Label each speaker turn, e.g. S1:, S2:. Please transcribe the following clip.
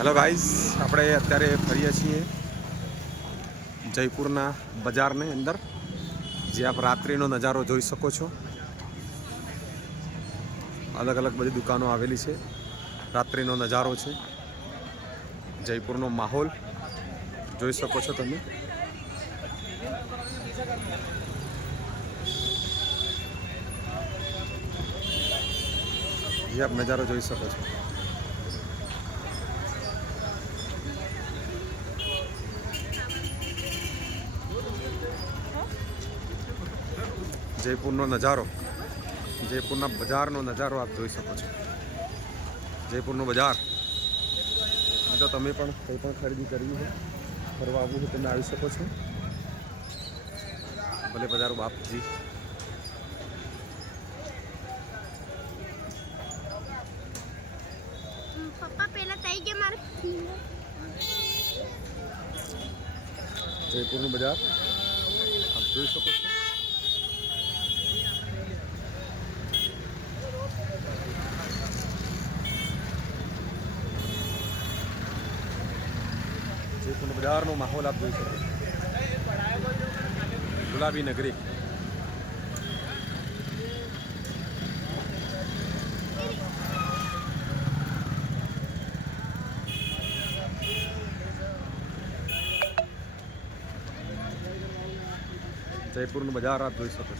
S1: Hello guys આપણે અત્યારે ફરીએ છીએ જયપુરના બજારની અંદર જે આપ રાત્રિનો નજારો જોઈ શકો છો. અલગ અલગ બધી દુકાનો આવેલી છે. રાત્રિનો નજારો છે. જયપુરનો માહોલ જોઈ શકો છો તમે. જે આપ નજારો જોઈ શકો છો. જયપુરનો નજારો. જયપુરના બજારનો નજારો આપ જોઈ શકો છો. જયપુરનું બજાર. તો તમે પણ કંઈ પણ ખરીદી કરવી હોય ફરવા આવવું હોય તમે આવી શકો છો. ભલે બજારો બાપજી.
S2: પપ્પા પહેલા થઈ ગયા મારે.
S1: જયપુરનું બજાર. આપ જોઈ શકો છો. જયપુરના બજારનો માહોલ આપ જોઈ શકો ગુલાબી નગરી. જયપુરનું બજાર આપ જોઈ શકો છો.